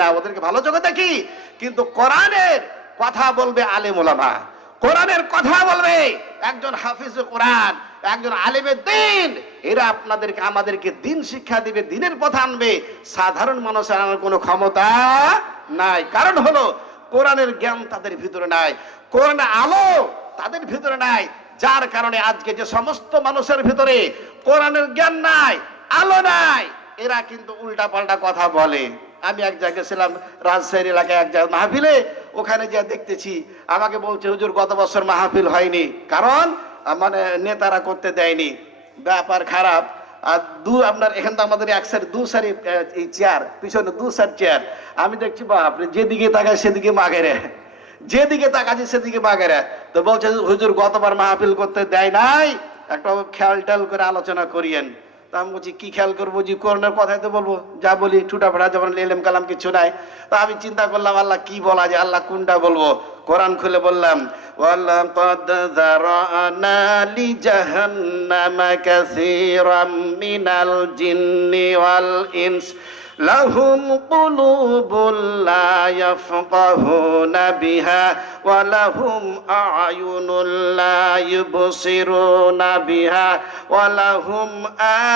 না, ওদেরকে ভালো চোখে দেখি, কিন্তু কোরআনের কথা বলবে আলেম ওলামা, কোরআনের কথা বলবে একজন হাফিজ কোরআন, একজন আলেমের দিন। এরা আপনাদেরকে আমাদেরকে দিন শিক্ষা দিবে, দিনের পথে আনবে। সাধারণ মানুষের আনার কোনো ক্ষমতা নাই। কারণ হলো কোরআনের জ্ঞান তাদের ভিতরে নাই, কোরআনের আলো তাদের ভিতরে নাই। যার কারণে আজকে যে সমস্ত মানুষের ভিতরে কোরআনের জ্ঞান নাই, আলো নাই, এরা কিন্তু উল্টা পাল্টা কথা বলে। আমি এক জায়গায় ছিলাম, রাজশাহী এলাকায় এক জায়গায় মাহফিলে, ওখানে যা দেখতেছি আমাকে বলছে, হুজুর গত বছর মাহফিল হয়নি, কারণ মানে নেতারা করতে দেয়নি। ব্যাপার খারাপ। আর আপনার এখান তো আমাদের এক সারি দু সারি এই চেয়ার, পিছনে দু সারি চেয়ার। আমি দেখছি বাপরে, যেদিকে তাকায় সেদিকে মাগেরে, যেদিকে তাকাচ্ছি সেদিকে মাগেরে। তো বলছে হুজুর গতবার মাহফিল করতে দেয় নাই, একটা খেয়াল টেয়াল করে আলোচনা করিয়েন। তা আমি বলছি কি খেয়াল করবো, জি করোনার কথাই তো বলবো, যা বলি ঠুটা ফাটা, যেমন এলেম কালাম কিছু নাই। তা আমি চিন্তা করলাম আল্লাহ কি বলা যায়, আল্লাহ কোনটা বলবো। কোরআন খুলে বললাম, ওয়ালাকাদ যারানা লিজাহান্নামা কাসীরাম মিনাল জিন্নি ওয়াল ইনস লাহুম কুলুবুন লা ইয়াফকাহুনা বিহা ওয়া লাহুম আ'য়ুনুন লা ইউবসিরুনা বিহা ওয়া লাহুম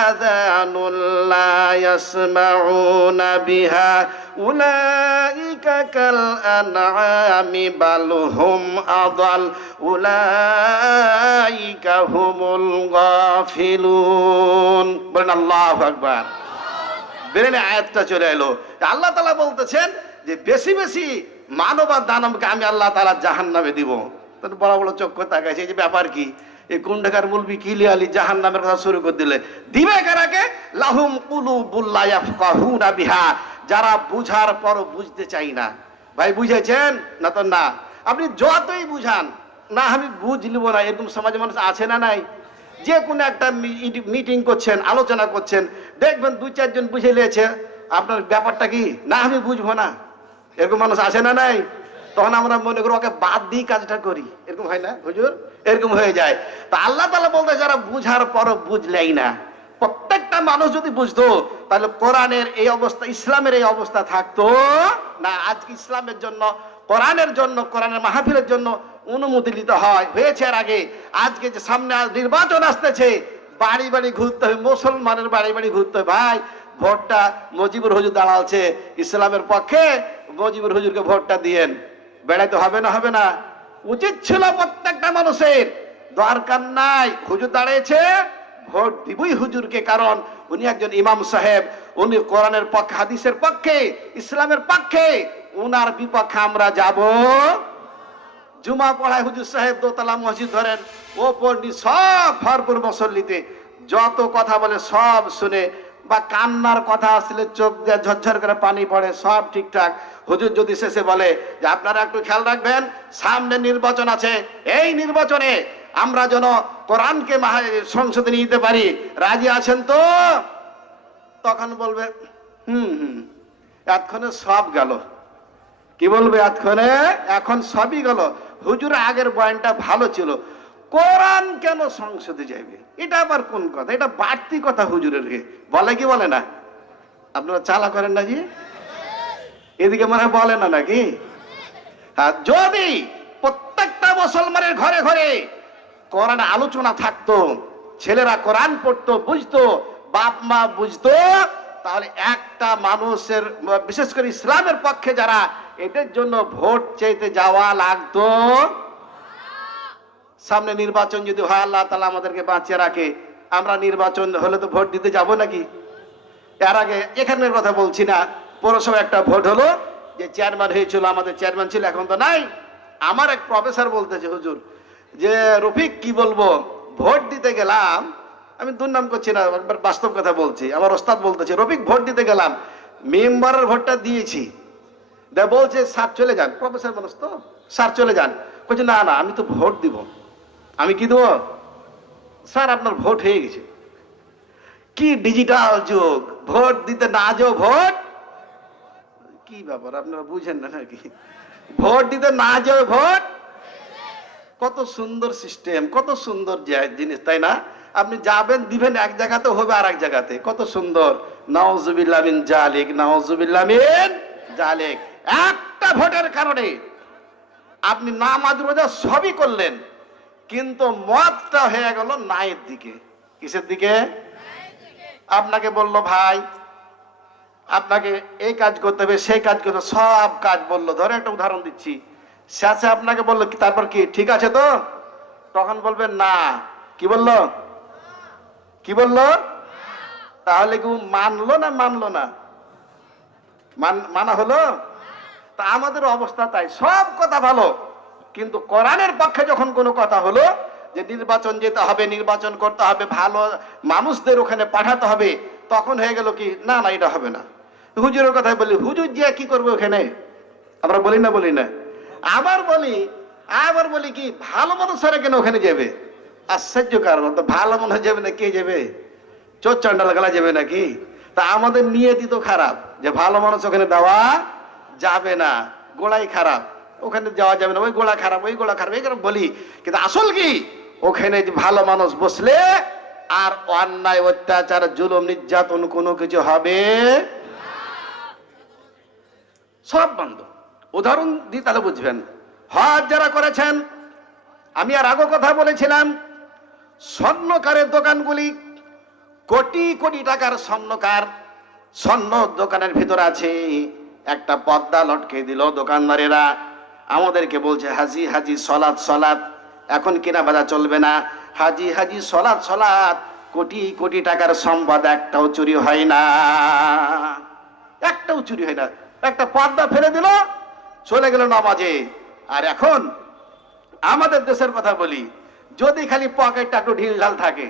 আযানুন লা ইয়াসমাউনা বিহা উলাইকা কাল আনআমি বাল হুম আযাল উলাইকা হুমুল গাফিলুন। বলেন আল্লাহু আকবার। বেরেনে আয়াতটা চলে এলো, আল্লাহ তাআলা বলতেছেন যে বেশি বেশি মানব আর দানবকে আমি আল্লাহ তাআলা জাহান্নামে দিব। তো বড় বড় চোখ করে তাকাইছে, এই যে ব্যাপার কি, এই কুন্ডাকার মুলবি কিলি আলী জাহান্নামের কথা শুরু করে দিলে। দিবে কারাকে? লাহুম কুলুবুন লা ইয়াফকাহুনা বিহা, যারা বুঝার পরও বুঝতে চাই না। ভাই বুঝেছেন না? তো না, আপনি যতই বুঝান না, আমি বুঝলিব না, এরকম সমাজে মানুষ আছে না নাই? যে কোনো একটা মিটিং করছেন, আলোচনা করছেন, দেখবেন দুই চারজন বুঝে নিয়েছে, আপনার ব্যাপারটা কি না আমি বুঝবো না, এরকম মানুষ আছে না নাই? তখন আমরা মনে করি ওকে বাদ দিয়ে কাজটা করি, এরকম হয় না হুজুর? এরকম হয়ে যায়। তা আল্লাহ তাআলা বলতে যারা বুঝার পরও বুঝলেই না, প্রত্যেকটা মানুষ যদি বুঝতো তাহলে কোরআনের এই অবস্থা, ইসলামের এই অবস্থা থাকতো না। আজকে ইসলামের জন্য, কোরআনের জন্য, কোরআনের মাহফিলের জন্য অনুমতি নিতে হয়, হয়েছে এর আগে। আজকে যে সামনে নির্বাচন আসতেছে, বাড়ি বাড়ি ঘুরতে হবে, মুসলমানের বাড়ি বাড়ি ঘুরতে হবে। ভাই ভোটটা মজিবুর হুজুর দাঁড়াচ্ছে ইসলামের পক্ষে, মজিবুর হুজুরকে ভোটটা দিয়েন। বেড়াইতে হবে না? হবে না? উচিত ছিল প্রত্যেকটা মানুষের। দরকার নাই, হুজুর দাঁড়িয়েছে, ভোট দিবই হুজুরকে, কারণ উনি একজন ইমাম সাহেব, উনি কোরআনের পক্ষে, হাদিসের পক্ষে, ইসলামের পক্ষে। উনার বিপক্ষে আমরা যাব? জুমা পড়ায় হুজুর সাহেব, দোতলা মসজিদ ধরেন, ও পন্ডি সব ভরপুর মুসল্লিতে, যত কথা বলে সব শুনে, বা কান্নার কথা আসলে চোখ দিয়ে ঝরঝর করে পানি পড়ে, সব ঠিকঠাক। হুজুর যদি শেষে বলে যে আপনারা একটু খেয়াল রাখবেন, সামনে নির্বাচন আছে, এই নির্বাচনে আমরা যেন কোরআনকে সংসদে নিতে পারি, রাজি আছেন তো? তখন বলবে এতক্ষণে সব গেল। কি বলবে? এতক্ষণে, এখন সবই গেল। হুজুর আগের বয়ানটা ভালো ছিল, কোরআন কেন সংসদে যাবে? এটা আবার কোন কথা? এটা বাড়তি কথা হুজুরের বলে কি বলে না? আপনারা চালা করেন না জি? এদিকে মনে বলে না নাকি? যদি প্রত্যেকটা মুসলমানের ঘরে ঘরে কোরআন আলোচনা থাকতো, ছেলেরা কোরআন পড়তো, বুঝতো, বাপ মা বুঝতো, তাহলে একটা মানুষের, বিশেষ করে ইসলামের পক্ষে যারা, এদের জন্য ভোট চাইতে যাওয়া লাগতো। সামনে নির্বাচন যদি হয়, আল্লাহ তাআলা আমাদেরকে বাঁচিয়ে রাখে, আমরা নির্বাচন হলে তো ভোট দিতে যাব নাকি? এর আগে এখানের কথা বলছি না, পৌরসভা একটা ভোট হলো, যে চেয়ারম্যান হয়েছিল, আমাদের চেয়ারম্যান ছিল, এখন তো নাই। আমার এক প্রফেসর বলতেছে, হুজুর যে রফিক কি বলবো, ভোট দিতে গেলাম, আমি দুর্নাম করছি না, একবার বাস্তব কথা বলছি, আমার ওস্তাদ বলতেছে, রফিক ভোট দিতে গেলাম, মেম্বারের ভোটটা দিয়েছি, বলছে স্যার চলে যান, প্রফেসর মানুষ তো, স্যার চলে যান। বলছে না না, আমি তো ভোট দিব। আমি কি দেবো? স্যার আপনার ভোট হয়ে গেছে। কি ডিজিটাল যুগ, ভোট দিতে না যাও ভোট। কি ব্যাপার আপনারা বুঝেন না নাকি? ভোট দিতে না যাও ভোট। কত সুন্দর সিস্টেম, কত সুন্দর জিনিস, তাই না? আপনি যাবেন, দিবেন এক জায়গাতে, হবে আর এক জায়গাতে, কত সুন্দর। নাউজুবিল্লাহ মিন জালিক, নাউজুবিল্লাহ মিন জালেক, একটা ভোটের কারণে আপনি নামাজ রোজা সবই করলেন, কিন্তু মতটা হয়ে গেল নায়ের দিকে। কিসের দিকে? আপনাকে বলল ভাই আপনাকে এই কাজ করতে হবে, সেই কাজ করতে হবে, সব কাজ বললো। ধরে একটা উদাহরণ দিচ্ছি, শেষে আপনাকে বললো কি তারপর কি ঠিক আছে তো? তখন বলবেন না। কি বললো? কি বললো? তাহলে কি মানলো না মানলো না? মানা হলো? তা আমাদের অবস্থা তাই, সব কথা ভালো, কিন্তু কোরআনের পক্ষে যখন কোনো কথা হলো যে নির্বাচন যেতে হবে, নির্বাচন করতে হবে, ভালো মানুষদের ওখানে পাঠাতে হবে, তখন হয়ে গেল কি না না এটা হবে না। হুজুরের কথাই বলি, হুজুর যে কি করবে ওখানে? আমরা বলি না বলি না? আবার বলি কি ভালো মানুষেরা কেন ওখানে যাবে? আশ্চর্য কারণ, তো ভালো মানুষ যাবে না, কে যাবে? চোর চন্ডাল গেলা যাবে নাকি? তা আমাদের নিয়তি তো খারাপ যে ভালো মানুষ ওখানে দেওয়া যাবে না, গোড়াই খারাপ, ওখানে যাওয়া যাবে না, ওই গোড়া খারাপ, ওই গোড়া খারাপ, এই কারণ বলি। কিন্তু আসল কি, ওখানে যে ভালো মানুষ বসলে আর অন্যায় অত্যাচার জুলুম নির্যাতন কোনো কিছু হবে সব বন্ধ। উদাহরণ দিই তাহলে বুঝবেন। হজ যারা করেছেন, আমি আর আগে কথা বলেছিলাম, স্বর্ণকারের দোকানগুলি কোটি কোটি টাকার স্বর্ণকার, স্বর্ণ দোকানের ভিতরে আছে, একটা পর্দা লটকে দিল দোকানদারেরা, আমাদেরকে বলছে হাজি হাজি সলাৎ সলাৎ, এখন কিনা বাজা চলবে না, হাজি হাজি সলাৎ সলাৎ, কোটি কোটি টাকার সম্পদ একটাও চুরি হয় না, একটাও চুরি হয় না। একটা পর্দা ফেলে দিল, চলে গেল নামাজে। আর এখন আমাদের দেশের কথা বলি, যদি খালি পকেটটা একটু ঢিল ঢাল থাকে,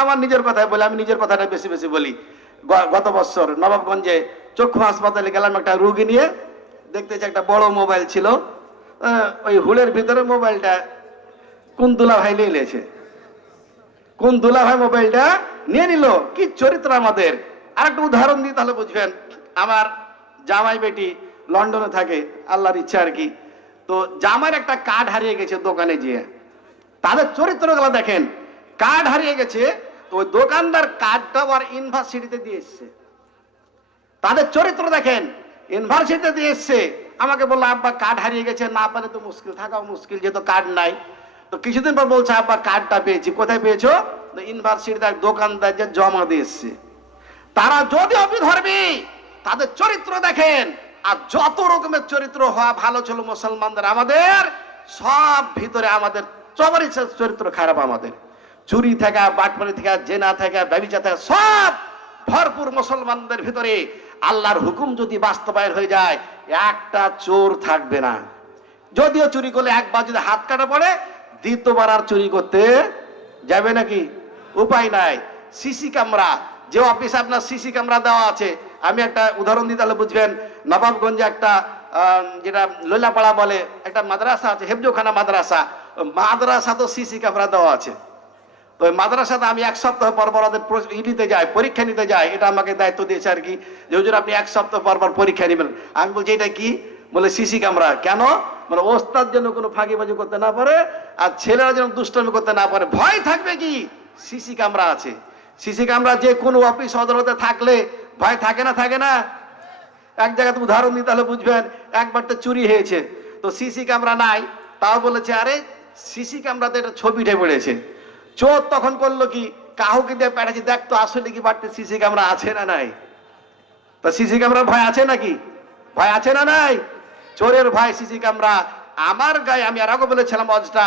আমার নিজের কথাই বলি, আমি নিজের কথাটা বেশি বেশি বলি। গত বছর নবাবগঞ্জে চক্ষু হাসপাতালে গেলাম, একটা রুগী নিয়ে, দেখতেছি একটা বড় মোবাইল ছিল, ওই হুলের ভিতরে মোবাইলটা কোন দুলা ভাই নিয়ে নিয়েছে, কোন দুলা ভাই মোবাইলটা নিয়ে নিল। কি চরিত্র আমাদের! আর একটা উদাহরণ দিই তাহলে বুঝবেন। আমার জামাই বেটি লন্ডনে থাকে, আল্লাহর ইচ্ছা আর কি। তো জামাইয়ের একটা কার্ড হারিয়ে গেছে দোকানে গিয়ে, তাদের চরিত্রগুলো দেখেন, কার্ড হারিয়ে গেছে, তো ওই দোকানদার কার্ডটা আর ইউনিভার্সিটিতে দিয়ে এসছে। তাদের চরিত্র দেখেন, ইউনিভার্সিটিতে দিয়ে এসছে। আমাকে বললো আব্বা কার্ড হারিয়ে গেছে, না পারে তো মুশকিল, থাকাও মুশকিল, যেহেতু কার্ড নাই। তো কিছুদিন পর বলছে আব্বা কার্ডটা পেয়েছি। কোথায় পেয়েছো? ইউনিভার্সিটিতে এক দোকানদার যে জমা দিয়ে এসছে। তারা যদি অবিধর্মী, তাদের চরিত্র দেখেন। আর যত রকমের চরিত্র হওয়া ভালো ছিল মুসলমানদের, আমাদের সব ভিতরে আমাদের সবারই চরিত্র খারাপ। আমাদের চুরি থেকে, বাটপারি থেকে, জেনা থেকে, ব্যভিচার থেকে, সব ভরপুর মুসলমানদের ভিতরে। আল্লাহর হুকুম যদি বাস্তবায়ন হয়ে যায়, একটা চোর থাকবে না। যদিও চুরি করলে একবার যদি হাত কাটা পড়ে, দ্বিতীয়বার আর চুরি করতে যাবে নাকি? উপায় নাই। সিসি ক্যামেরা, যে অফিসে আপনার সিসি ক্যামেরা দেওয়া আছে, আমি একটা উদাহরণ দিই তাহলে বুঝবেন। নবাবগঞ্জে একটা যেটা লোলাপাড়া বলে একটা মাদ্রাসা আছে, হেফজোখানা মাদ্রাসা, মাদ্রাসা তো সিসি ক্যামেরা দেওয়া আছে। তো ওই মাদ্রাসাতে আমি এক সপ্তাহ পর পর ওদের নিতে যাই, পরীক্ষা নিতে যাই। এটা আমাকে দায়িত্ব দিয়েছে আর কি, যে হুজুর আপনি এক সপ্তাহ পর পর পরীক্ষা নেবেন। আমি বলছি এটা কি? বলে সিসি ক্যামেরা। কেন? মানে ওস্তাদ যেন কোনো ফাঁকিবাজি করতে না পারে, আর ছেলেরা যেন দুষ্টামি করতে না পারে। ভয় থাকবে কি? সিসি ক্যামেরা আছে। সিসি ক্যামেরা যে কোনো অফিস আদালতে থাকলে ভয় থাকে না? থাকে না? এক জায়গাতে উদাহরণ দিই তাহলে বুঝবেন। একবার তো চুরি হয়েছে, তো সিসি ক্যামেরা নাই, তাও বলেছে আরে সিসি ক্যামেরাতে একটা ছবি উঠে পড়েছে। চোর তখন করলো কি, কাউকে দিয়ে পাঠাচ্ছি, দেখ তো আসলে কি বাড়িতে সিসি ক্যামেরা আছে না নাই। তা সিসি ক্যামেরার ভয় আছে নাকি? ভয় আছে না নাই? চোরের ভয় সিসি ক্যামেরা। আমার গায়ে, আমি আর আগে বলেছিলাম অজটা,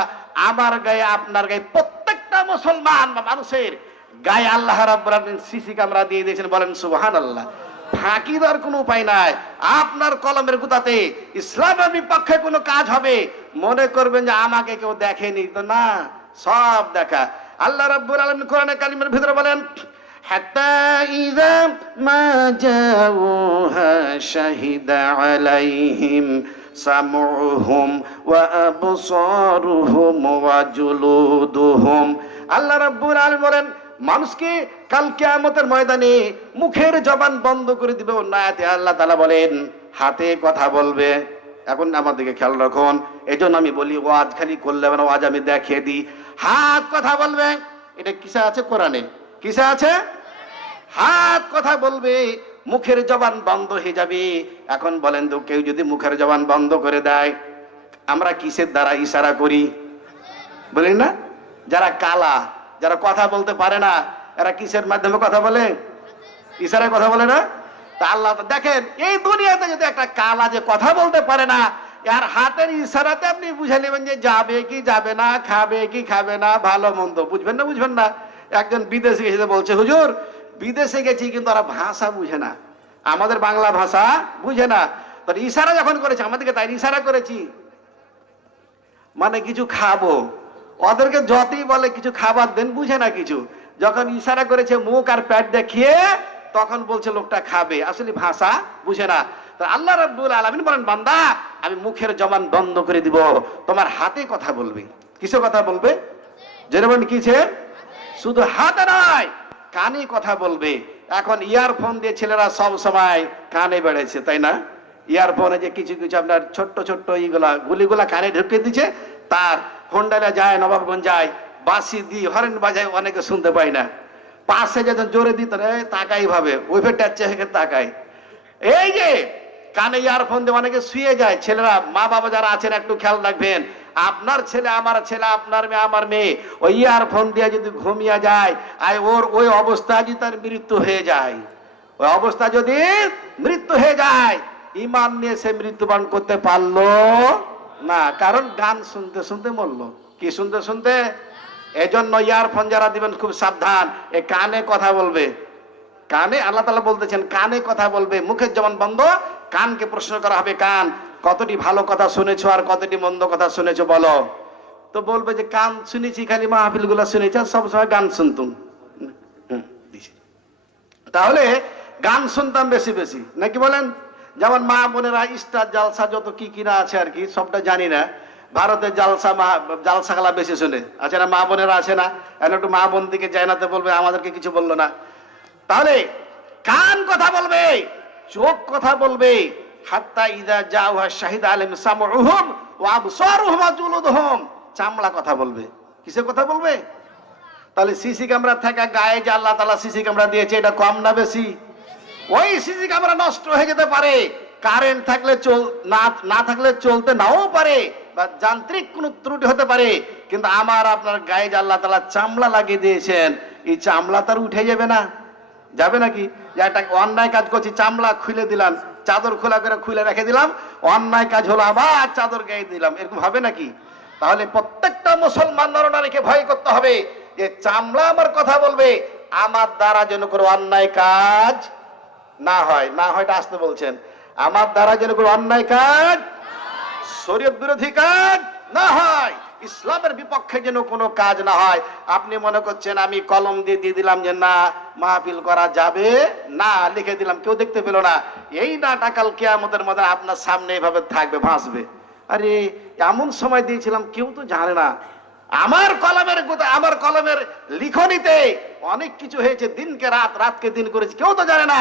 আমার গায়ে, আপনার গায়ে, প্রত্যেকটা মুসলমান বা মানুষের গায়ে আল্লাহ রাব্বুল আলামিন সিসি ক্যামেরা দিয়ে দিয়েছেন। বলেন সুবহানাল্লাহ। ফাঁকি দেওয়ার কোনো উপায় নাই। আপনার কলমের গুতাতে ইসলামের বিপক্ষে কোনো কাজ হবে, মনে করবেন যে আমাকে কেউ দেখেনি, তো না, সব দেখা। আল্লাহ রাব্বুল আলামিন কোরআনে কারিমের ভিতরে বলেন, হাত্তা ইযা মা জাউহা শাহিদা আলাইহিম সামউহুম ওয়া আবসারুহুম ওয়া জুলুদুহুম। আল্লাহ রাব্বুল আলামিন বলেন, মানুষকে কাল কিয়ামতের ময়দানে মুখের জবান বন্ধ করে দিবে। অন্য আয়াতে আল্লাহ তাআলা বলেন হাতে কথা বলবে। এখন আমার দিকে খেয়াল রাখুন, এজন্য আমি বলি ওয়াজ খালি করলে না, ওয়াজ আমি দেখিয়ে দিই। হাত কথা বলবে, এটা কিসে আছে? কোরআনে। কিসে আছে? হাত কথা বলবে। মুখের জবান বন্ধ হয়ে যাবে। এখন বলেন তো, কেউ যদি মুখের জবান বন্ধ করে দেয়, আমরা কিসের দ্বারা ইশারা করি বলেন না? যারা কালা, যারা কথা বলতে পারে না, এরা কিসের মাধ্যমে কথা বলে? ইশারায় কথা বলে না? তা আল্লাহ দেখেন, এই দুনিয়াতে যদি একটা কালা যে কথা বলতে পারে না, আর হাতের ইশারাতে আপনি বুঝে নেবেন যে যাবে কি যাবে না, খাবে কি খাবে না, ভালো মন্দ বুঝবেন না? বুঝবেন না? একজন বিদেশে গেছে, বলছে হুজুর বিদেশে গেছি কিন্তু ওরা ভাষা বুঝে না, আমাদের বাংলা ভাষা বুঝে না। তো ইশারা যখন করেছে আমাদেরকে, তাই ইশারা করেছি মানে কিছু খাবো, ওদেরকে যতই বলে কিছু খাবার দেন, বুঝে না কিছু। যখন ইশারা করেছে মুখ আর পেট দেখিয়ে, তখন বলছে লোকটা খাবে, আসলে ভাষা বুঝে না। তো আল্লাহ রাব্বুল আলামিন বলেন, বান্দা আমি মুখের জবান বন্ধ করে দিব, তোমার হাতে কথা বলবে। কিসে কথা বলবে? যেমন কিছে, শুধু হাতে নয়, কানে কথা বলবে। এখন ইয়ারফোন দিয়ে ছেলেরা সব সময় কানে বেড়েছে, তাই না? ইয়ারফোনে যে কিছু কিছু আপনার ছোট্ট ছোট্ট ইগুলা গুলিগুলা কানে ঢুকে দিচ্ছে, তার হোন্ডালে যায়, নবাবগঞ্জ যায়, বাসি দিয়ে হরেন বাজায়, অনেকে শুনতে পায় না। পাশে যখন জোরে দিত তাকাই ভাবে, ওইভাবে টাচ্ছে তাকায়। এই যে কানে ইয়ারফোন দিয়ে অনেকে শুয়ে যায়। ছেলেরা, মা বাবা যারা আছেন একটু খেয়াল রাখবেন, আপনার ছেলে আমার ছেলে, আপনার মেয়ে আমার মেয়ে, ওই ইয়ারফোন দিয়ে যদি ঘুমিয়ে যায়, আর ওর ওই অবস্থা যদি তার মৃত্যু হয়ে যায়, ওই অবস্থা যদি মৃত্যু হয়ে যায়, ইমান নিয়ে সে মৃত্যুবরণ করতে পারলো না, কারণ গান শুনতে শুনতে মরলো। কি শুনতে শুনতে? এজন্য ইয়ারফোন যারা দিবেন খুব সাবধান, এ কানে কথা বলবে। কানে আল্লাহ তাআলা বলতেছেন কানে কথা বলবে, মুখের জবান বন্ধ। কানকে প্রশ্ন করা হবে, কান কতটি ভালো কথা শুনেছো আর কতটি মন্দ কথা শুনেছো বলো। তো বলবে যে কান শুনেছি, খালি মাহফিল গুলা শুনেছি, আর সবসময় গান শুনতুম। তাহলে গান শুনতাম বেশি বেশি, নাকি বলেন? যেমন মা বোনেরা স্টার জালসা যত কি কিনা আছে আর কি, সবটা জানি না। ভারতের জালসা খেলা বেশি শুনে আছে না, মা বোনেরা আছে না? এখন একটু মা বোন দিকে যায় না, তো বলবে আমাদেরকে কিছু বললো না। তাহলে কান কথা বলবে, চোখ কথা বলবে, হাত্তা ইদা জাউহা শাহিদা আলাইহিম সামউহুম ওয়া আবসারুহুম ওয়া জুলুদুহুম, চামড়া কথা বলবে। কিসে কথা বলবে? তাহলে সিসি ক্যামেরা থাকা গায়ে যে আল্লাহ তাআলা সিসি ক্যামেরা দিয়েছে, এটা কম না বেশি? ওই সিসি ক্যামেরা নষ্ট হয়ে যেতে পারে, কারেন্ট থাকলে না থাকলে চলতে নাও পারে, বা যান্ত্রিক কোনো ত্রুটি হতে পারে, কিন্তু আমার আপনার গায়ে যে আল্লাহ তাআলা চামড়া লাগিয়ে দিয়েছেন, এই চামড়া তার উঠে যাবে না? যাবে নাকি? যে একটা অন্যায় কাজ করছি, চামড়া খুলে দিলাম, চাদর খোলা করে খুলে রেখে দিলাম, অন্যায় কাজ হলো আবার চাদর গায়ে দিলাম, এরকম হবে নাকি? তাহলে প্রত্যেকটা মুসলমান নরনারীকে ভয় করতে হবে যে চামড়া আমার কথা বলবে, আমার দ্বারা যেন কোনো অন্যায় কাজ না হয়। না হয়টা আসতে বলছেন, আমার দ্বারা যেন কোনো অন্যায় কাজ, শরীয়ত বিরোধী কাজ না হয়, ইসলামের বিপক্ষে যেন কোনো কাজ না হয়। আপনি মনে করছেন আমি কলম দিয়ে দিলাম যে না মাহফিল করা যাবে না, লিখে দিলাম, কেউ দেখতে পেল না, এই নাটা কাল কিয়ামতের মধ্যে আপনার সামনে এভাবে থাকবে, ভাসবে। আরে এমন সময় দিয়েছিলাম কেউ তো জানে না। আমার কলমের লিখনিতে অনেক কিছু হয়েছে, দিনকে রাত, রাতকে দিন করেছি, কেউ তো জানে না।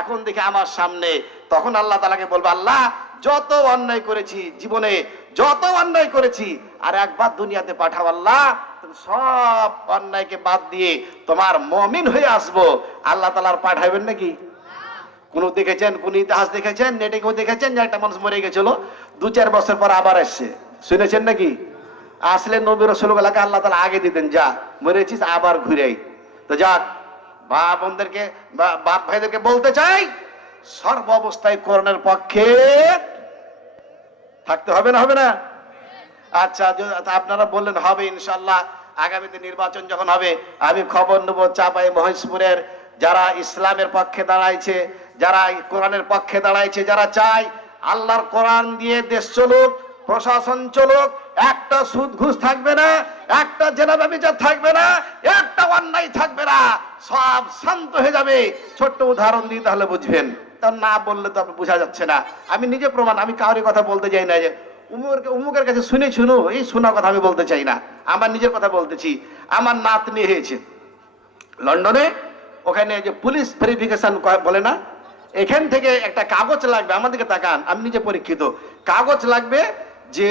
এখন দেখে আমার সামনে, তখন আল্লাহ তাআলাকে বলবো, আল্লাহ যত অন্যায় করেছি জীবনে, যত অন্যায় করেছি, আর একবার দুনিয়াতে পাঠাও আল্লাহ, সব অন্যায়কে বাদ দিয়ে তোমার মুমিন হয়ে আসবো। আল্লাহ তাআলা পাঠাবেন নাকি? কোন দেখেছেন, কোন ইতিহাস দেখেছেন, নেটে কেউ দেখেছেন যে একটা মানুষ মরে গেছিল, 2-4 বছর পর আবার আসছে? শুনেছেন নাকি? আসলে নবী রাসূলুল্লাহকে আল্লাহ তাআলা আগে দিতেন, যা মরেছিস আবার ঘুরে আই। তো যাক, বাপ বোনদেরকে, বাপ ভাইদেরকে বলতে চাই, সর্ব অবস্থায় কোরআনের পক্ষে থাকতে হবে না? হবে না? আচ্ছা, আপনারা বললেন হবে ইনশাআল্লাহ। আগামীতে নির্বাচন যখন হবে, আমি খবর নেব চাপাই মহেশপুরের যারা ইসলামের পক্ষে দাঁড়াইছে, যারা কোরআনের পক্ষে দাঁড়াইছে, যারা চায় আল্লাহর কোরআন দিয়ে দেশ চলুক, প্রশাসন চলুক, একটা সুদ ঘুষ থাকবে না, একটা জেনা ব্যভিচার থাকবে না, একটা অন্যায় থাকবে না, সব শান্ত হয়ে যাবে। ছোট্ট উদাহরণ দিই তাহলে বুঝবেন, তা না বললে তো আপনি বোঝা যাচ্ছে না। আমি নিজে প্রমাণ, আমি কাউরি কথা বলতে চাই না যে উমুকের কাছে শুনে শুনো, এই শোনা কথা আমি বলতে চাই না, আমার নিজের কথা বলতেছি। আমার নাতনি হয়েছে লন্ডনে, ওখানে যে পুলিশ ভেরিফিকেশন বলে না, এখান থেকে একটা কাগজ লাগবে, আমাদেরকে তাকান, আমি নিজে পরীক্ষিত, কাগজ লাগবে যে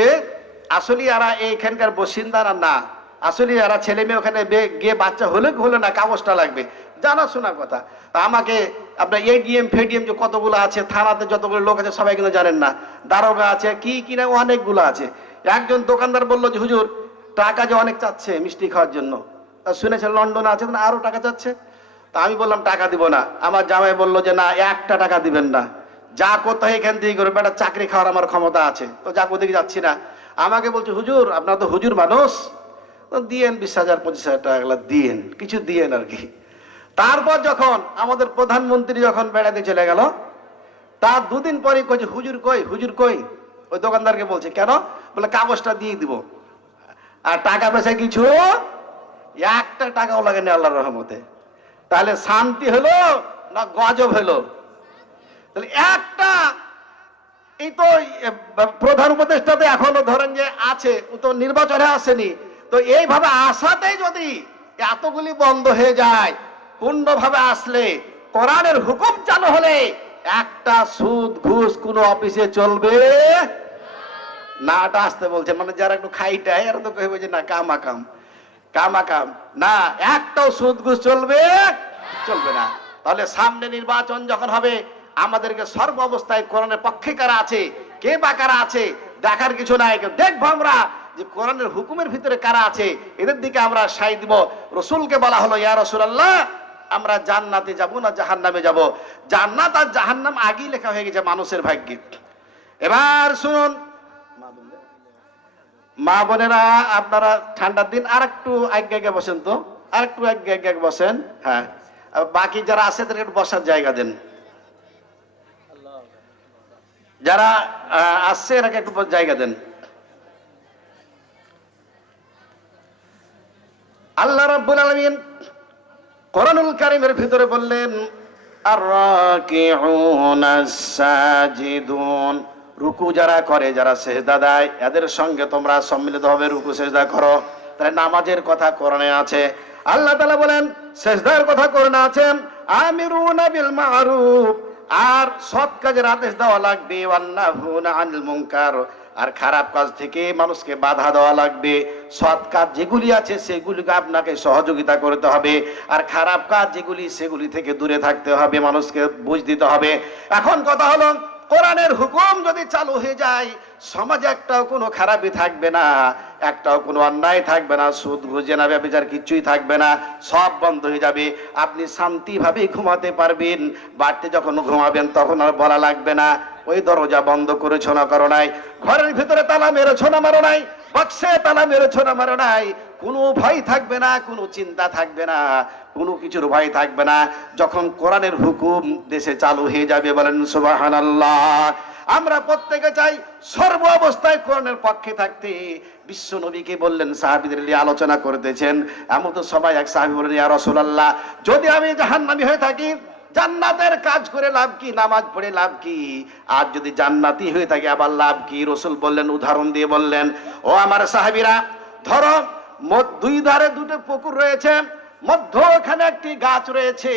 আসলে এরা এইখানকার বাসিন্দা না, আসলে এরা ছেলে মেয়ে ওখানে গিয়ে বাচ্চা হলে না, কাগজটা লাগবে। জানাশোনা কথা। তা আমাকে আপনার এডিএম ফেডিএম যে কতগুলো আছে, থানাতে যতগুলো লোক আছে সবাই কিন্তু জানেন না, দারোগা আছে কি কিনা অনেকগুলো আছে। একজন দোকানদার বললো যে হুজুর টাকা যে অনেক চাচ্ছে মিষ্টি খাওয়ার জন্য, তা শুনেছেন লন্ডনে আছে না আরো টাকা চাচ্ছে। তা আমি বললাম টাকা দিব না। আমার জামাই বললো যে না, একটা টাকা দিবেন না, যা করতে হয় এখান থেকে করবে, একটা চাকরি খাওয়ার আমার ক্ষমতা আছে। তো যাক ওদিকে যাচ্ছি না। আমাকে বলছে হুজুর আপনার তো হুজুর মানুষ, তো দিয়েন 20,000 25,000 টাকা দিয়েন, কিছু দিয়েন আর কি। তারপর যখন আমাদের প্রধানমন্ত্রী যখন বেড়াতে চলে গেল, তার দুদিন পরে কইছে হুজুর কই, হুজুর কই। ওই দোকানদারকে বলছে কেন, বলে কাগজটা দিয়ে দিব, আর টাকা পয়সা কিছু একটা টাকাও লাগেনি আল্লাহর রহমতে। তাহলে শান্তি হলো না গজব হলো? তাহলে একটা এই তো প্রধান উপদেষ্টাতে এখনো ধরেন যে আছে, ও তো নির্বাচনে আসেনি, তো এইভাবে আসাতেই যদি এতগুলি বন্ধ হয়ে যায়, পূর্ণভাবে আসলে কোরআনের হুকুম চালু হলে একটা সুদ ঘুষ কোন অফিসে চলবে না। এটা আসতে বলছে, মানে যারা একটু খাইটায় এরা তো কইবে যে না কামাকাম কামাকাম, না একটাও সুদ ঘুষ চলবে চলবে না। তাহলে সামনে নির্বাচন যখন হবে আমাদেরকে সর্ব অবস্থায় কোরআনের পক্ষে কারা আছে কে বা কারা আছে দেখার কিছু নাই, দেখবো আমরা যে কোরআনের হুকুমের ভিতরে কারা আছে, এদের দিকে আমরা সাই দিব। রসুলকে বলা হলো ইয়া রাসূলুল্লাহ আমরা জান্নাতে যাব না জাহান্নামে যাব? জান্নাত আর জাহান্নাম আগেই লেখা হয়ে গেছে মানুষের ভাগ্যে। এবার শুনুন মা বোনেরা, আপনারা ঠান্ডার দিন আর একটু আগে বসেন, তো আর একটু আগে বসেন। হ্যাঁ, বাকি যারা আছে তাদের একটু বসার জায়গা দেন। যারা আসছে এরাকে একটু জায়গা দেন। আল্লাহ রাব্বুল আলামিন কোরআনুল কারীমের ভিতরে বললেন আর-রাকিউনাস সাজিদুন, রুকু যারা করে, যারা সেজদা দেয়, এদের সঙ্গে তোমরা সম্মিলিত হবে রুকু সেজদা করো। তাহলে নামাজের কথা কোরআনে আছে। আল্লাহ তাআলা বলেন সেজদার কথা কোরআনে আছে, আমিরুনা বিল মারুফ, আর সৎ কাজের আদেশ দেওয়া লাগবে, ওয়ান্নাহুনা আনিল মুনকার, আর খারাপ কাজ থেকে মানুষকে বাধা দেওয়া লাগবে। সৎ কাজ যেগুলি আছে সেগুলিকে আপনাকে সহযোগিতা করতে হবে, আর খারাপ কাজ যেগুলি সেগুলি থেকে দূরে থাকতে হবে, মানুষকে বুঝ দিতে হবে। এখন কথা হলো কোরআনের হুকুম যদি চালু হয়ে যায় সমাজে একটাও কোনো খারাপই থাকবে না, একটাও কোনো অন্যায় থাকবে না, সুদ ঘুষ জেনা ব্যভিচার কিচ্ছুই থাকবে না, সব বন্ধ হয়ে যাবে। আপনি শান্তিভাবে ঘুমাতে পারবেন। বাড়িতে যখন ঘুমাবেন তখন আর বলা লাগবে না ওই দরজা বন্ধ করেছো না করো নাই, ঘরের ভিতরে তালা মেরেছো না মারো নাই, বাক্সে তালা মেরেছো না মারো নাই, কোনো ভয় থাকবে না, কোনো চিন্তা থাকবে না, কোনো কিছুর ভয় থাকবে না। যখন কোরআনের হুকুম দেশে চালু হয়ে যাবে, বলেন সুবহানাল্লাহ। আমরা প্রত্যেকে চাই সর্ব অবস্থায় কোরআনের পক্ষে থাকতে। বিশ্ব নবীকে বললেন, সাহাবীদের নিয়ে আলোচনা করতেছেন, এমন তো সবাই এক সাহাবী বললেন ইয়া রাসূলুল্লাহ যদি আমি জাহান্নামী হয়ে থাকি জান্নাতের কাজ করে লাভ কি, নামাজ পড়ে লাভ কি? আর যদি জান্নাতি হয়ে থাকে আবার লাভ কি? রাসূল বললেন, উদাহরণ দিয়ে বললেন, ও আমার সাহাবীরা ধরো দুই ধারে দুটো পুকুর রয়েছে, মধ্যখানে একটি গাছ রয়েছে,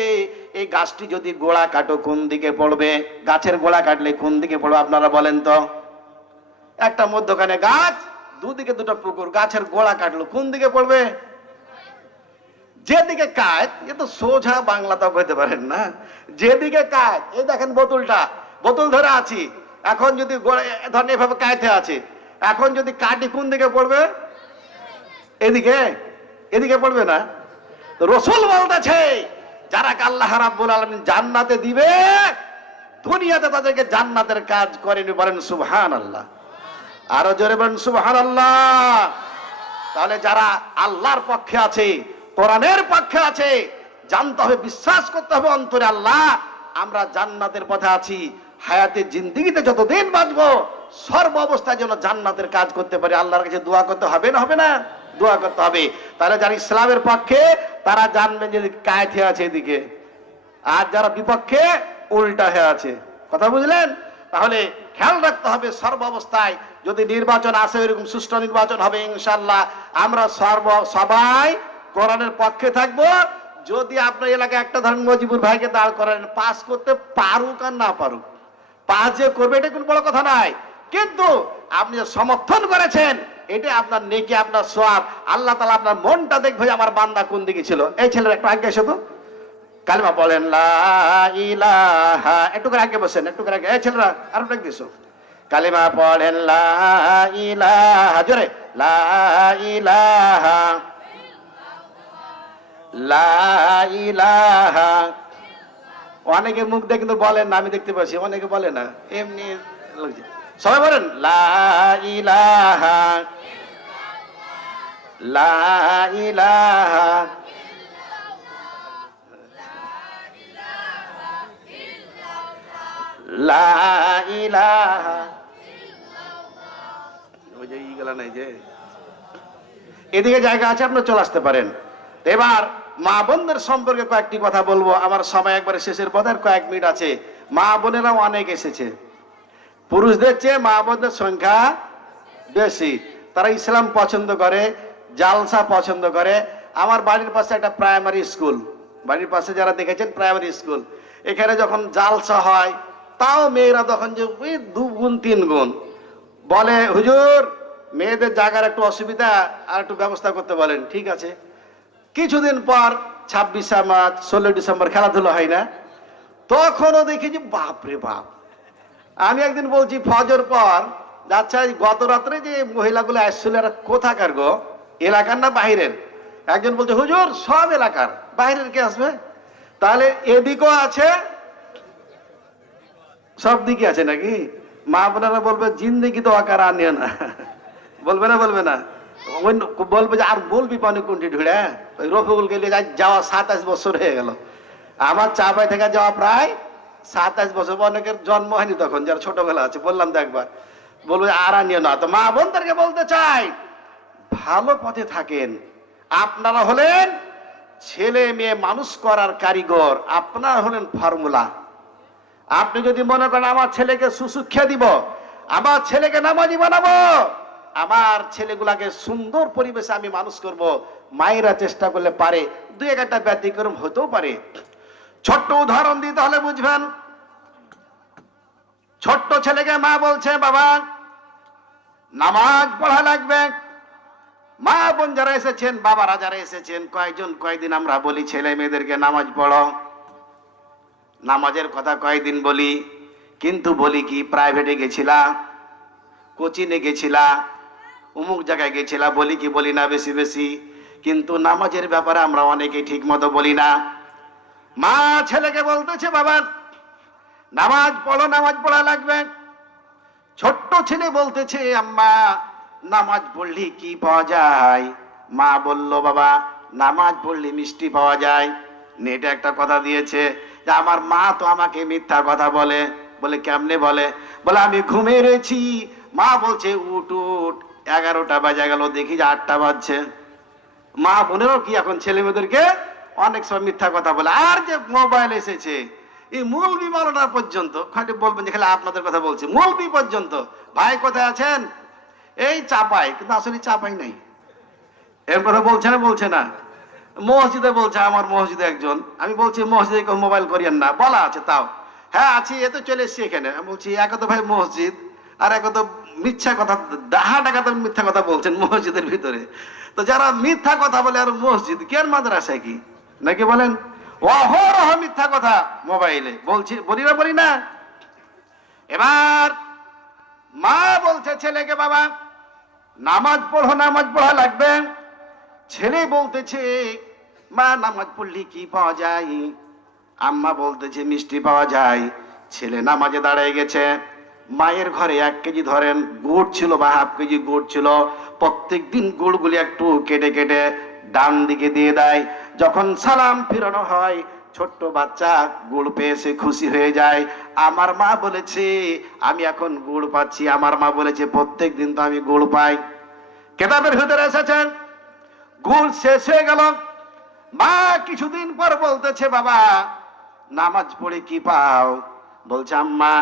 এই গাছটি যদি গোড়া কাটো কোন দিকে পড়বে? গাছের গোড়া কাটলে কোন দিকে পড়বে আপনারা বলেন তো? একটা মধ্যখানে গাছ, দুদিকে দুটো পুকুর, গাছের গোড়া কাটলো কোন দিকে পড়বে? যেদিকে কাজ, এ তো সোজা বাংলা তো কইতে পারেন না, যেদিকে কাজ। এই দেখেন বোতলটা, বোতল ধরে আছি, এখন যদি ধরেন এভাবে কায়তে আছে, এখন যদি কাটি কোন দিকে পড়বে? এদিকে, এদিকে পড়বে না। তো রাসূল বলতেছে যারা আল্লাহ রাব্বুল আলামিন জান্নাতে দিবে দুনিয়াতে তাদেরকে জান্নাতের কাজ করেনি, বলেন সুবহানাল্লাহ। আরো জোরে বলেন সুবহানাল্লাহ। তাহলে যারা আল্লাহর পক্ষে আছে, কোরআনের পক্ষে আছে, জানতে হবে, বিশ্বাস করতে হবে অন্তরে আল্লাহ আমরা জান্নাতের পথে আছি। হায়াতে জিন্দেগিতে যতদিন বাঁচবো সর্ব অবস্থায় যেন জান্নাতের কাজ করতে পারি। আল্লাহর কাছে দোয়া করতে হবে না, হবে না? দোয়া করতে হবে। তাহলে যারা ইসলামের পক্ষে তারা জানবেন যে কায়েত হয়ে আছে এদিকে, আর যারা বিপক্ষে উল্টা হয়ে আছে। কথা বুঝলেন? তাহলে খেয়াল রাখতে হবে সর্ব অবস্থায়। যদি নির্বাচন আসে এরকম সুষ্ঠু নির্বাচন হবে ইনশাআল্লাহ, আমরা সবাই কোরআনের পক্ষে থাকবো। যদি আপনার এলাকায় একটা ধরেন মজিবুর ভাইকে দাঁড় করেন, পাস করতে পারুক আর না পারুক, পাস যে করবে এটা কোনো বড় কথা নয়, কিন্তু আপনি সমর্থন করেছেন এটা আপনার নেকি, আপনার সওয়াব। আল্লাহ তাআলা আপনার মনটা দেখবে আমার বান্দা কোন দিকে ছিল। এই ছেলের একটু আগে এসো তো, কালেমা পড়েন লা ইলাহা, একটু করে আগে বসেন, একটু করে আগে, এই ছেলেরা আর ব্রেক দিছো। কালেমা পড়েন লা ইলাহা, জোরে লা ইলাহা, লা ইলাহা। অনেকে মুখ দিয়ে কিন্তু বলেন না, আমি দেখতে পাচ্ছি অনেকে বলে না, এমনি লাগছে। সবাই বলেন লা ইলাহা, লা ইলাহা, লা ইলাহা। ওই যে ইগুলা নাই যে, এদিকে জায়গা আছে, আপনারা চলে আসতে পারেন। এবার মা বোনদের সম্পর্কে কয়েকটি কথা বলবো, আমার সময় একবারে শেষের পথে আর কয়েক মিনিট আছে। মা বোনেরাও অনেক এসেছে, পুরুষদের চেয়ে মা বোনদের সংখ্যা বেশি। তারা ইসলাম পছন্দ করে, জালসা পছন্দ করে। আমার বাড়ির পাশে একটা প্রাইমারি স্কুল, বাড়ির পাশে যারা দেখেছেন প্রাইমারি স্কুল, এখানে যখন জালসা হয় তাও মেয়েরা তখন যে ওই 2 গুণ 3 গুণ বলে, হুজুর মেয়েদের জায়গার একটু অসুবিধা, আর একটু ব্যবস্থা করতে বলেন। ঠিক আছে। কিছুদিন পর 26শে মার্চ 16 ডিসেম্বর খেলাধুলা হয় না, তখনও দেখি যে বাপরে বাপ। আমি একদিন বলছি ফজর পর, আচ্ছা গত রাত্রে যে মহিলাগুলো আসছিল এরা কোথাকার গো, এলাকার না বাহিরের? একজন বলছে হুজুর সব এলাকার, বাহিরের কে আসবে? তাহলে এদিকেও আছে, সব দিকে আছে নাকি? মা বোনেরা বলবে জিন্দেগি তো আকার আনিও না, বলবে না? বলবে না? বলবে যে আর বলবি পানি কোনটি ঢুড়ে। ওই রফিকুল গেলে যাওয়া 27 বছর হয়ে গেল, আমার চাপাই থেকে যাওয়া প্রায় 27 বছর। অনেকের জন্ম হয়নি তখন, যারা ছোটবেলা আছে। বললাম তো একবার, বলবে আর আনিও না। তো মা বোনদেরকে বলতে চাই, ভালো পথে থাকেন। আপনারা হলেন ছেলে মেয়ে মানুষ করার কারিগর, আপনারা হলেন ফর্মুলা। আপনি যদি মনে করেন আমার ছেলেকে সুশিক্ষা দিব, আমার ছেলেকে নামাজি বানাবো, আমার ছেলেগুলাকে সুন্দর পরিবেশে আমি মানুষ করব, মায়েরা চেষ্টা করলে পারে, 2-1টা ব্যতিক্রম হতেও পারে। ছোট্ট উদাহরণ দিই তাহলে বুঝবেন। ছোট্ট ছেলেকে মা বলছে বাবা নামাজ পড়া লাগবে। মা বোন যারা এসেছেন, বাবারা যারা এসেছেন, কয়েকদিন আমরা বলি ছেলে মেয়েদেরকে নামাজ পড়ো, নামাজের কথা কয়েকদিন বলি, কিন্তু বলি কি প্রাইভেটে গেছিলা, কোচিংয়ে গেছিলা, অমুক জায়গায় গেছিলা, বলি কি বলি না বেশি বেশি। কিন্তু নামাজের ব্যাপারে আমরা অনেকে ঠিক মতো বলি না। মা ছেলেকে বলতেছে বাবা নামাজ পড়ো, নামাজ পড়া লাগবে। ছোট্ট ছেলে বলতেছে আম্মা নামাজ পড়লে কি পাওয়া যায়? মা বলল বাবা নামাজ পড়লে মিষ্টি পাওয়া যায়। নেটে একটা কথা দিয়েছে যে আমার মা তো আমাকে মিথ্যা কথা বলে। বলে কেমনে বলে? বলে আমি ঘুমিয়ে রয়েছি, মা বলছে উঠ উঠ, 11টা বাজে গেল, দেখি যে 8টা বাজছে। মা বোনেরও কি এখন ছেলে মেয়েদেরকে অনেক সময় মিথ্যা কথা বলে। আর যে মোবাইল এসেছে, এই মৌলবি মাওলানা পর্যন্ত, খালি বলবেন যে খালি আপনাদের কথা বলছে, মৌলবি পর্যন্ত ভাই কোথায় আছেন, এই চাপাই, কিন্তু আসলে চাপাই নাই। এর কথা বলছে না? বলছে না? মসজিদে বলছে, আমার মসজিদে একজন, আমি বলছি মসজিদে কেউ মোবাইল করিয়েন না, বলা আছে তাও। হ্যাঁ আছি, এ তো চলে এসছি এখানে। আমি বলছি এক তো ভাই মসজিদ, আর এক তো মিথ্যা কথা, ডাহা ডাকাতে মিথ্যা কথা বলছেন মসজিদের ভিতরে। তো যারা মিথ্যা কথা বলে আর মসজিদ কি আর মাদ্রাসায় কি নাকি বলেন? অহরহ মিথ্যা কথা মোবাইলে বলছি, বলি না বলি না? এবার মা বলছে ছেলেকে বাবা নামাজ পড়ো, নামাজ পড়া লাগবে। ছেলে বলতেছে মা নামাজ পড়লে কি পাওয়া যায়? আম্মা বলতেছে মিষ্টি পাওয়া যায়। ছেলে নামাজে দাঁড়িয়ে গেছে, মায়ের ঘরে 1 কেজি ধরেন গুড় ছিল বা হাফ কেজি গুড় ছিল। প্রত্যেক দিন গুড়গুলি একটু কেটে কেটে ডান দিকে দিয়ে দেয়। যখন সালাম ফিরানো হয়, ছোট্ট বাচ্চা গুড় পেয়েছে খুশি হয়ে যায়। আমার মা বলেছে আমি এখন গুড় পাচ্ছি। আমার মা বলেছে প্রত্যেক দিন তো আমি গুড় পাই। কেতাবের ভিতরে এসেছেন গুড় শেষ হয়ে গেল। মা কিছুদিন পর বলতেছে বাবা নামাজ পড়ে কি পাও? বলছে আম্মা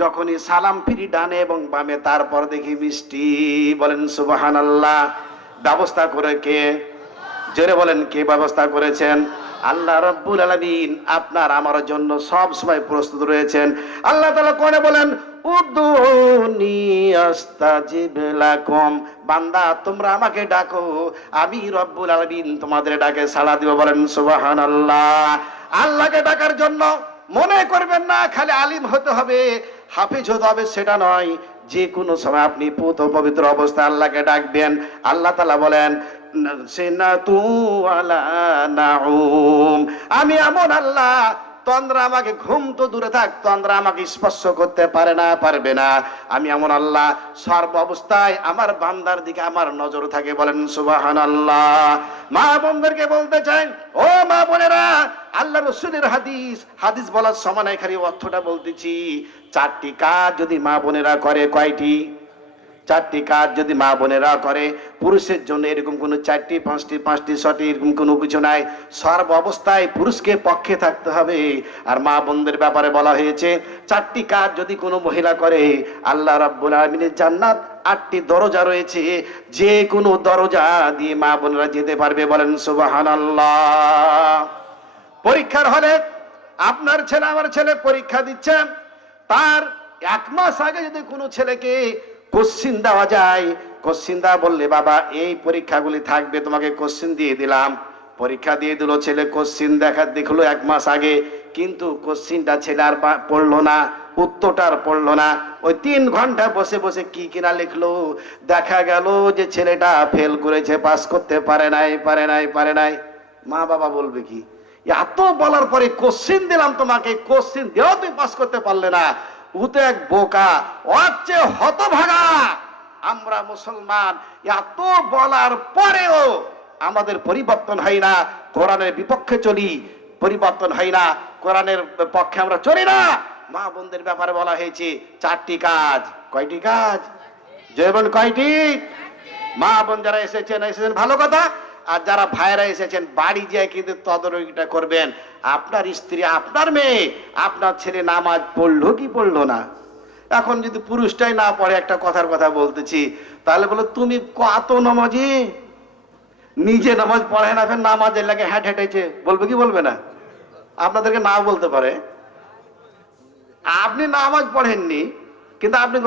যখনই সালাম ফিরি ডানে এবং বামে, তারপর দেখি মিষ্টি। বলেন সুবহানাল্লাহ। ব্যবস্থা করে কে? জোরে বলেন কে ব্যবস্থা করেছেন? আল্লাহ রাব্বুল আলামিন আপনার আমার জন্য সব সময় প্রস্তুত রয়েছেন। আল্লাহ তাআলা কোরআনে বলেন উদুনি আস্তাজিব লাকুম, বান্দা তোমরা আমাকে ডাকো, আমি রব্বুল আলামিন তোমাদের ডাকে সাড়া দিব। বলেন সুবহানাল্লাহ। আল্লাহকে ডাকার জন্য মনে করবেন না খালি আলিম হতে হবে, হাফিজ হতে হবে, সেটা নয়। যে কোনো সময় আপনি পুত পবিত্র অবস্থায় আল্লাহকে ডাকবেন। আল্লাহ তাআলা বলেন সিনাতু আলা নাউম, আমি এমন আল্লাহ, তন্দ্রা আমাকে, ঘুম তো দূরে থাক, তন্দ্রা আমাকে স্পর্শ করতে পারে না, পারবে না। আমি এমন আল্লাহ, সর্ব অবস্থায় আমার বান্দার দিকে আমার নজর থাকে। বলেন সুবহানাল্লাহ। মা বোনদেরকে বলতে চাই, ও মা বোনেরা, আল্লাহ রসুলের হাদিস বলার সময় নাই, খালি অর্থটা বলতেছি। 4টি কাজ যদি মা বোনেরা করে, কয়টি? 4টি কাজ যদি মা বোনেরা করে, পুরুষের জন্য এরকম কোনো 4টি 5টি 6টি এরকম কোনো কিছু নাই। সর্ব অবস্থায় পুরুষকে পক্ষে থাকতে হবে। আর মা বোনদের ব্যাপারে বলা হয়েছে 4টি কাজ যদি কোনো মহিলা করে, আল্লাহ রাব্বুল আলামিনের জান্নাত 8টি দরজা রয়েছে, যে কোনো দরজা দিয়ে মা বোনেরা যেতে পারবে। বলেন সুবহানাল্লাহ। পরীক্ষার হলে আপনার ছেলে আমার ছেলে পরীক্ষা দিচ্ছে, তার 1 মাস আগে যদি কোনো ছেলেকে কোশ্চিন দেওয়া যায়, কোশ্চিন দেওয়া বললে বাবা এই পরীক্ষাগুলি থাকবে, তোমাকে কোশ্চিন দিয়ে দিলাম। পরীক্ষা দিয়ে দিল ছেলে, কোশ্চিন দেখলো 1 মাস আগে, কিন্তু কোশ্চিনটা ছেলে আর পড়লো না, উত্তরটা আর পড়লো না। ওই 3 ঘন্টা বসে বসে কি কিনা লিখলো, দেখা গেল যে ছেলেটা ফেল করেছে, পাস করতে পারে নাই। মা বাবা বলবে কি, এত বলার পরে কোশ্চিন দিলাম তোমাকে, কোশ্চিন দিয়েও তুমি পাস করতে পারলে না, ও তো এক বোকা, ওর চেয়ে হতভাগা। আমরা মুসলমান, এত বলার পরেও আমাদের পরিবর্তন হয় না, কোরআনের বিপক্ষে চলি, পরিবর্তন হয় না, কোরআনের পক্ষে আমরা চলি না। মা বোনদের ব্যাপারে বলা হয়েছে 4টি কাজ। কয়টি কাজ? যেমন কয়টি? মা বোন যারা এসেছেন ভালো কথা, আর যারা ভাইরা এসেছেন বাড়ি যেয়ে কিন্তু তদারকিটা করবেন। আপনার স্ত্রী, আপনার মেয়ে, আপনার ছেলে নামাজ পড়লো কি পড়লো না। এখন যদি পুরুষটাই না পড়ে, একটা কথার কথা বলতেছি, তাহলে বলো তুমি কত নামাজি, নিজে নামাজ পড়ে না, ফের নামাজের লাগে হ্যাট হেঁটেছে, বলবে কি বলবে না? আপনাদেরকে না বলতে পারে। আপনি নামাজ পড়েননি, কিন্তু আপনি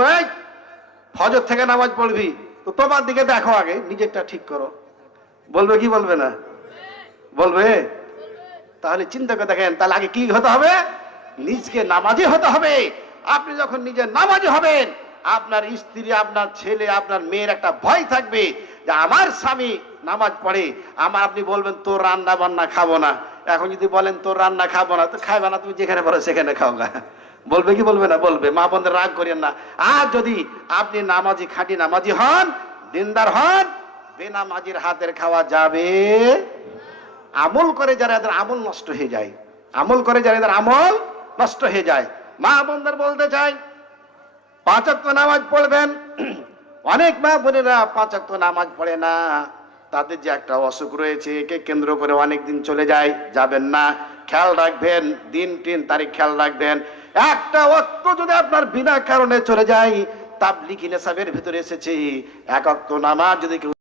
ফজর থেকে নামাজ পড়বি, তো তোমার দিকে দেখো, আগে নিজেরটা ঠিক করো, বলবে কি বলবে না? বলবে। তাহলে চিন্তা করে দেখেন, তাহলে আগে কি হতে হবে? নিজকে নামাজি হতে হবে। আপনি যখন নিজে নামাজি হবেন, আপনার স্ত্রী, আপনার ছেলে, আপনার মেয়ের একটা ভয় থাকবে যে আমার স্বামী নামাজ পড়ে, আপনি বলবেন তোর রান্না বান্না খাবো না। এখন যদি বলেন তোর রান্না খাবো না, তো খাইবা না, তুমি যেখানে পারো সেখানে খাও না। বলবে কি বলবে না? বলবে। মা বোনদের রাগ করেন না। আর যদি আপনি নামাজি, খাঁটি নামাজি হন, দিনদার হন, বেনামাজির হাতের খাওয়া যাবে। আমল করে যারা, এদের আমল নষ্ট হয়ে যায়, আমল করে যারা, এদের আমল নষ্ট হয়ে যায়। মা বোনদের বলতে চাই 5 ওয়াক্ত নামাজ পড়বেন। অনেক মা বোনেরা 5 ওয়াক্ত নামাজ পড়ে না, তাদের যে একটা অসুখ রয়েছে, একে কেন্দ্র করে অনেক দিন চলে যায়। যাবেন না, খেয়াল রাখবেন, দিন তারিখ খেয়াল রাখবেন। একটা ওয়াক্ত যদি আপনার বিনা কারণে চলে যায়, তাবলীগি নেশাবের ভিতরে এসেছে, 1 ওয়াক্ত নামাজ যদি কেউ